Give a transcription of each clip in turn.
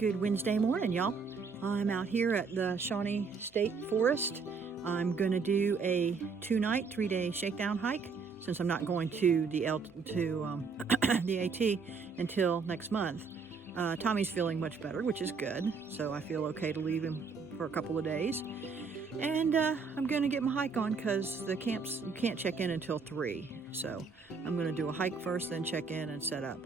Good Wednesday morning, y'all. I'm out here at the Shawnee State Forest. I'm going to do a 2-night, 3-day shakedown hike since I'm not going to the the AT until next month. Tommy's feeling much better, which is good, so I feel okay to leave him for a couple of days. And I'm going to get my hike on because the camps, you can't check in until 3. So I'm going to do a hike first, then check in and set up.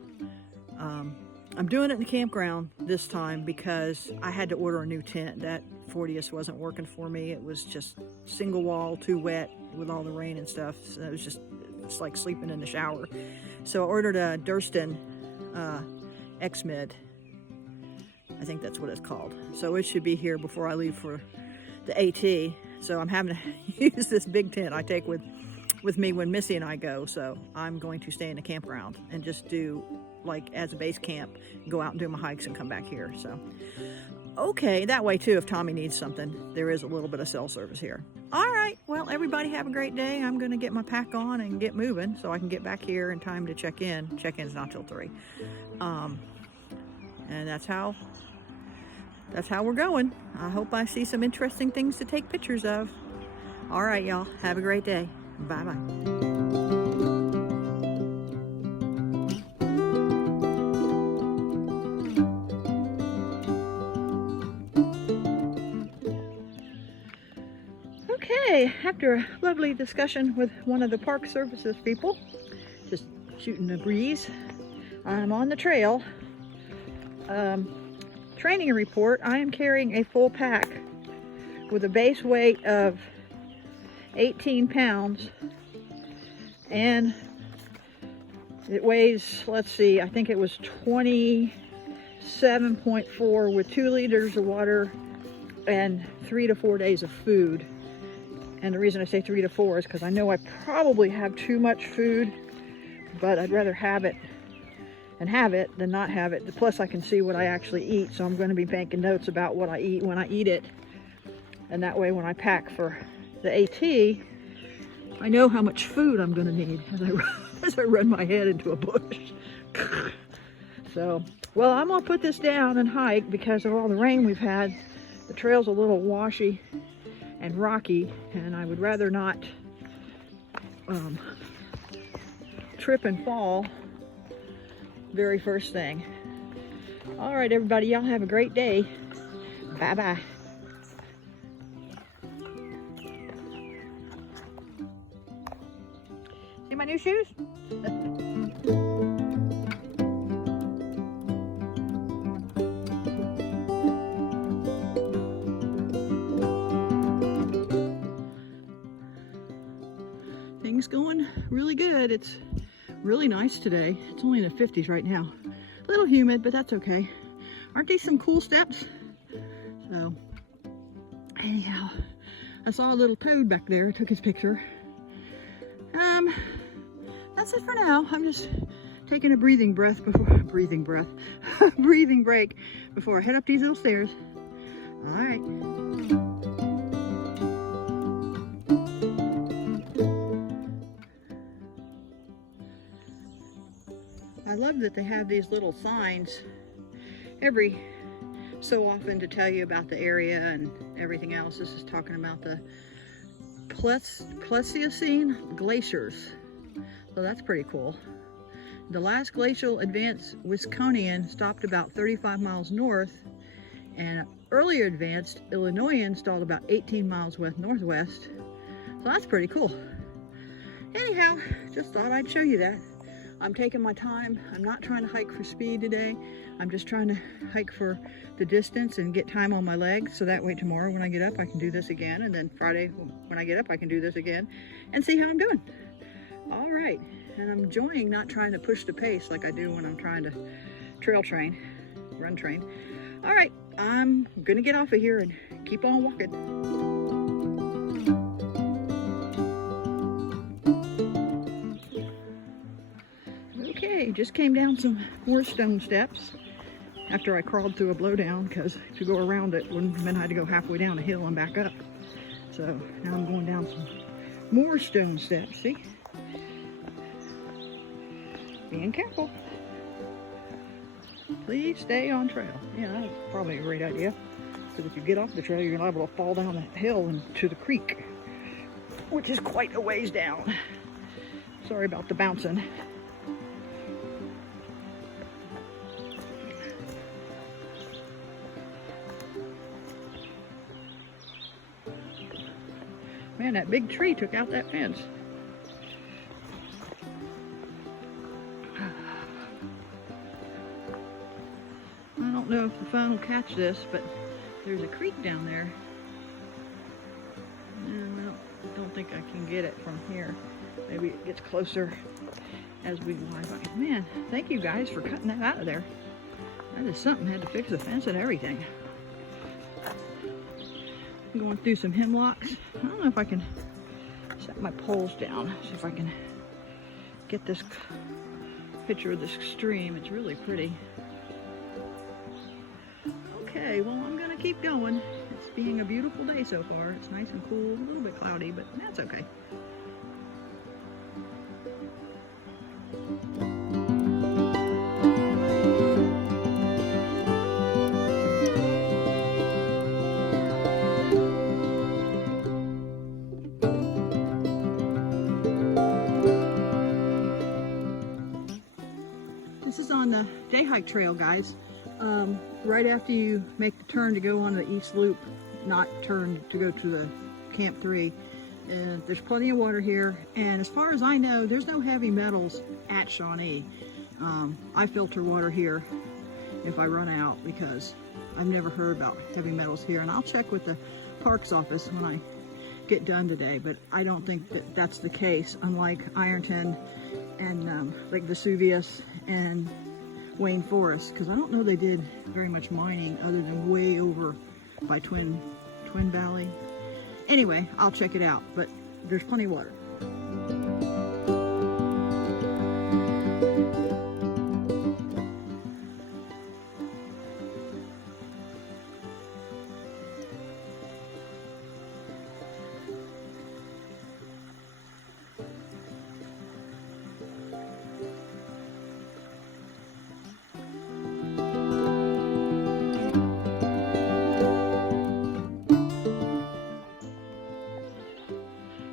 I'm doing it in the campground this time because I had to order a new tent. That 40th wasn't working for me. It was just single wall, too wet with all the rain and stuff. So it was just, it's like sleeping in the shower. So I ordered a Durston X-Mid. I think that's what it's called. So it should be here before I leave for the AT. So I'm having to use this big tent I take with me when Missy and I go. So I'm going to stay in the campground and just do like as a base camp, go out and do my hikes and come back here. So okay, that way too, if Tommy needs something, there is a little bit of cell service here. All right, well, everybody have a great day. I'm gonna get my pack on and get moving so I can get back here in time to check in. Check-in's not till 3. And that's how we're going. I hope I see some interesting things to take pictures of. All right, y'all, have a great day. Bye-bye. Okay, after a lovely discussion with one of the Park Services people, just shooting the breeze, I'm on the trail. Training report, I am carrying a full pack with a base weight of 18 pounds and it weighs, let's see, I think it was 27.4 with 2 liters of water and 3 to 4 days of food. And the reason I say 3 to 4 is because I know I probably have too much food, but I'd rather have it and have it than not have it. Plus I can see what I actually eat, so I'm going to be making notes about what I eat when I eat it. And that way when I pack for the AT, I know how much food I'm going to need as I run my head into a bush. So, well, I'm going to put this down and hike because of all the rain we've had. The trail's a little washy and rocky, and I would rather not trip and fall very first thing. All right, everybody, y'all have a great day. Bye-bye. See my new shoes? Things going really good. It's really nice today. It's only in the 50s right now. A little humid, but that's okay. Aren't these some cool steps? So anyhow, I saw a little toad back there. I took his picture. That's it for now. I'm just taking a breathing break before I head up these little stairs. All right. I love that they have these little signs every so often to tell you about the area and everything else. This is talking about the Pleistocene glaciers. So that's pretty cool. The last glacial advanced Wisconian stopped about 35 miles north, and earlier advanced Illinoisan stalled about 18 miles west-northwest. So that's pretty cool. Anyhow, just thought I'd show you that. I'm taking my time. I'm not trying to hike for speed today. I'm just trying to hike for the distance and get time on my legs, so that way tomorrow when I get up I can do this again, and then Friday when I get up I can do this again and see how I'm doing. All right, and I'm enjoying not trying to push the pace like I do when I'm trying to run train. All right, I'm gonna get off of here and keep on walking. Okay, just came down some more stone steps after I crawled through a blowdown, because to go around it wouldn't have meant I had to go halfway down the hill and back up. So now I'm going down some more stone steps, see? Being careful. Please stay on trail. Yeah, that's probably a great idea. So if you get off the trail, you're liable to fall down that hill into the creek, which is quite a ways down. Sorry about the bouncing. Man, that big tree took out that fence. I don't know if the phone will catch this, but there's a creek down there. And I don't think I can get it from here. Maybe it gets closer as we drive by. Man, thank you guys for cutting that out of there. That is something. Had to fix the fence and everything. I'm going through some hemlocks. I don't know if I can set my poles down. See if I can get this picture of this stream. It's really pretty. Okay, well, I'm gonna keep going. It's being a beautiful day so far. It's nice and cool, a little bit cloudy, but that's okay. This is on the day hike trail, guys. Right after you make the turn to go on the east loop, not turn to go to the Camp 3. And there's plenty of water here, and as far as I know, there's no heavy metals at Shawnee. I filter water here if I run out, because I've never heard about heavy metals here, and I'll check with the parks office when I get done today, but I don't think that that's the case, unlike Ironton and Lake Vesuvius and Wayne Forest, because I don't know they did very much mining other than way over by Twin Valley. Anyway, I'll check it out, but there's plenty of water.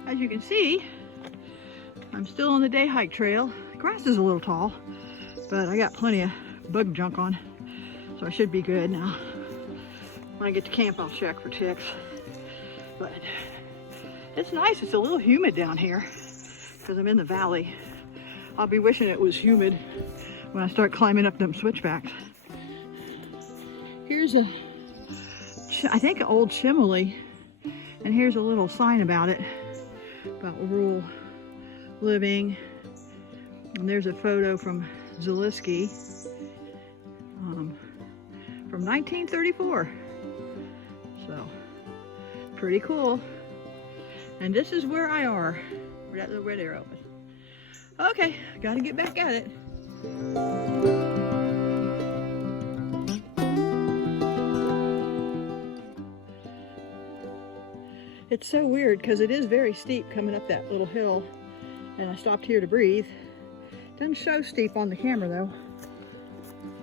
As you can see, I'm still on the day hike trail. The grass is a little tall, but I got plenty of bug junk on, so I should be good now. When I get to camp, I'll check for ticks. But it's nice. It's a little humid down here because I'm in the valley. I'll be wishing it was humid when I start climbing up them switchbacks. Here's I think an old chimney, and here's a little sign about it, about rural living. And there's a photo from Zaleski from 1934. So pretty cool. And this is where I are, where that little red arrow is. Okay, gotta get back at it. It's so weird because it is very steep coming up that little hill, and I stopped here to breathe. Doesn't show steep on the camera though.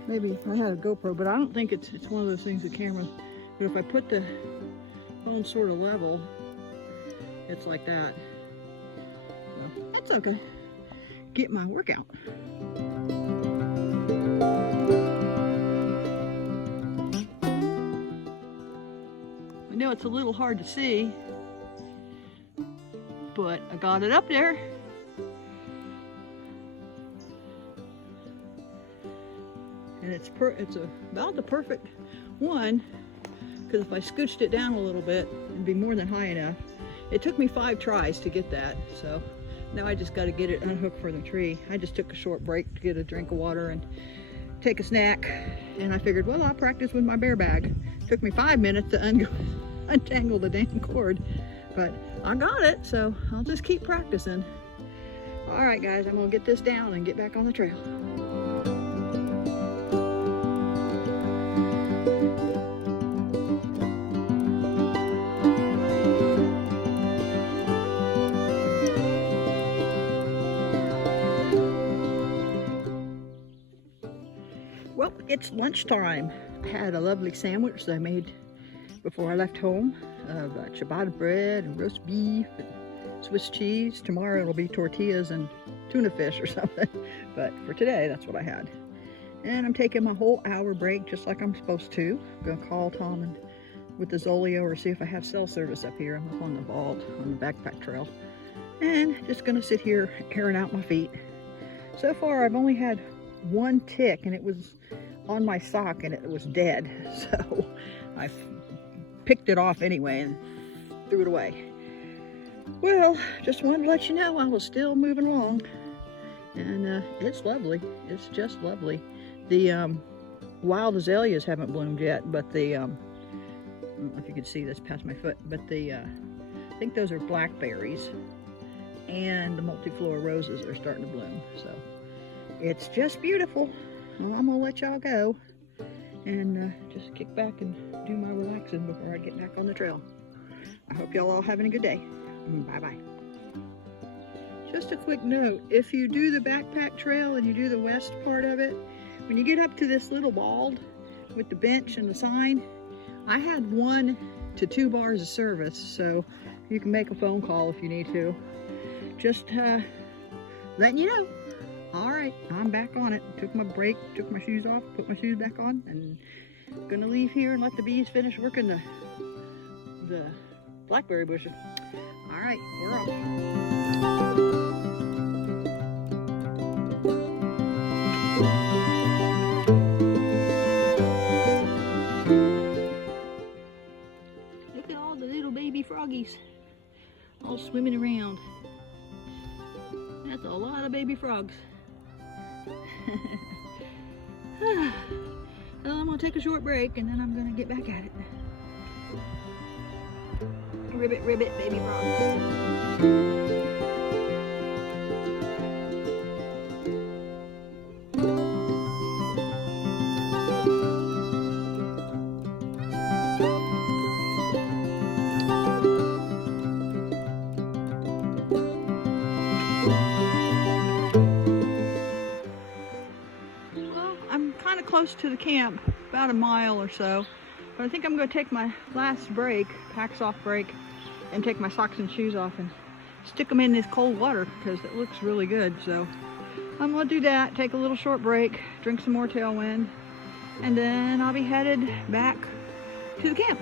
Maybe I had a GoPro, but I don't think it's one of those things with camera. But if I put the phone sort of level, it's like that. So it's okay. Get my workout. I know it's a little hard to see, but I got it up there. And it's about the perfect one, because if I scooched it down a little bit, it'd be more than high enough. It took me 5 tries to get that, so now I just got to get it unhooked from the tree. I just took a short break to get a drink of water and take a snack, and I figured, well, I'll practice with my bear bag. It took me 5 minutes to untangle the damn cord, but I got it, so I'll just keep practicing. All right, guys, I'm gonna get this down and get back on the trail. Well, it's lunchtime. I had a lovely sandwich that I made before I left home of ciabatta bread and roast beef and Swiss cheese. Tomorrow it'll be tortillas and tuna fish or something. But for today, that's what I had. And I'm taking my whole hour break just like I'm supposed to. I'm going to call Tom and with the Zoleo or see if I have cell service up here. I'm up on the vault on the backpack trail. And just going to sit here airing out my feet. So far I've only had one tick and it was on my sock and it was dead. So I picked it off anyway and threw it away. Well, just wanted to let you know I was still moving along. And it's lovely. It's just lovely. The wild azaleas haven't bloomed yet, but the, I don't know if you can see this past my foot, but the, I think those are blackberries. And the multiflora roses are starting to bloom. So it's just beautiful. Well, I'm gonna let y'all go and just kick back and do my relaxing before I get back on the trail. I hope y'all all having a good day. Bye-bye. Just a quick note, if you do the backpack trail and you do the west part of it, when you get up to this little bald with the bench and the sign, I had 1 to 2 bars of service, so you can make a phone call if you need to. Just letting you know. All right, I'm back on it. Took my break, took my shoes off, put my shoes back on, and gonna leave here and let the bees finish working the blackberry bushes. All right, we're off. Look at all the little baby froggies all swimming around. That's a lot of baby frogs. Well, I'm gonna take a short break and then I'm gonna get back at it. Ribbit, ribbit, baby frogs. Close to the camp, about a mile or so, but I think I'm going to take my last break, packs off break, and take my socks and shoes off and stick them in this cold water because it looks really good. So I'm going to do that, take a little short break, drink some more Tailwind, and then I'll be headed back to the camp.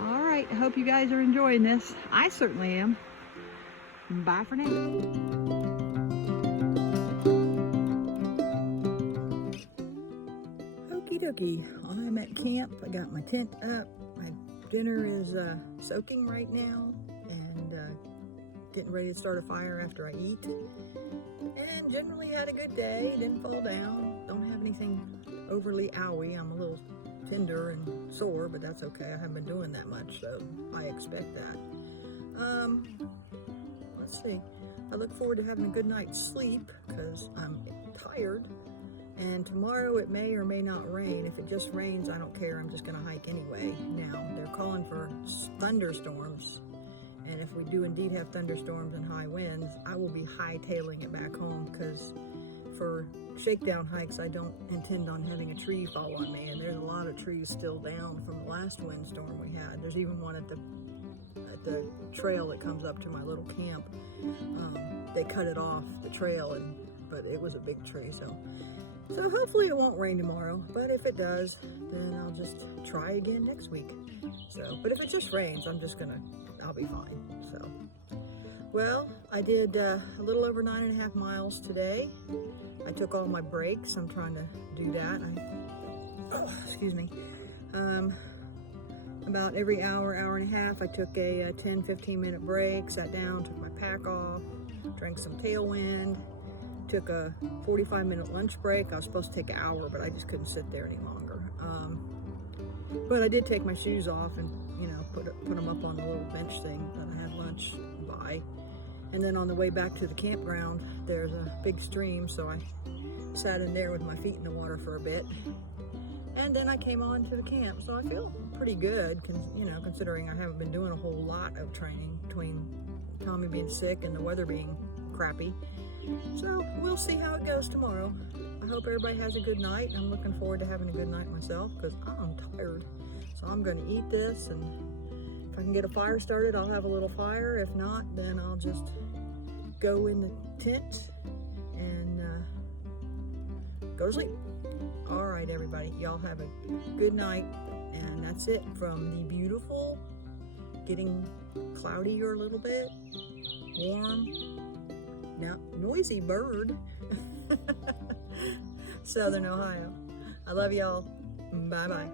All right, I hope you guys are enjoying this. I certainly am. Bye for now. I'm at camp. I got my tent up. My dinner is soaking right now and getting ready to start a fire after I eat. And generally had a good day. Didn't fall down. Don't have anything overly owy. I'm a little tender and sore, but that's okay. I haven't been doing that much, so I expect that. Let's see. I look forward to having a good night's sleep because I'm tired. And tomorrow it may or may not rain. If it just rains, I don't care. I'm just going to hike anyway. Now, they're calling for thunderstorms. And if we do indeed have thunderstorms and high winds, I will be hightailing it back home because for shakedown hikes, I don't intend on having a tree fall on me. And there's a lot of trees still down from the last windstorm we had. There's even one at the trail that comes up to my little camp. They cut it off the trail, but it was a big tree. So hopefully it won't rain tomorrow, but if it does, then I'll just try again next week. But if it just rains, I'll be fine. Well, I did a little over 9.5 miles today. I took all my breaks. I'm trying to do that. Excuse me. About every hour and a half, I took a 10-15 minute break, sat down, took my pack off, drank some Tailwind. Took a 45-minute lunch break. I was supposed to take an hour, but I just couldn't sit there any longer. But I did take my shoes off and, put them up on the little bench thing that I had lunch by. And then on the way back to the campground, there's a big stream, so I sat in there with my feet in the water for a bit. And then I came on to the camp, so I feel pretty good, considering I haven't been doing a whole lot of training between Tommy being sick and the weather being crappy. So we'll see how it goes tomorrow. I hope everybody has a good night. I'm looking forward to having a good night myself because I'm tired. So I'm going to eat this, and if I can get a fire started, I'll have a little fire. If not, then I'll just go in the tent and go to sleep. All right, everybody. Y'all have a good night. And that's it from the beautiful, getting cloudier a little bit, warm, now noisy bird, Southern Ohio. I love y'all. Bye-bye.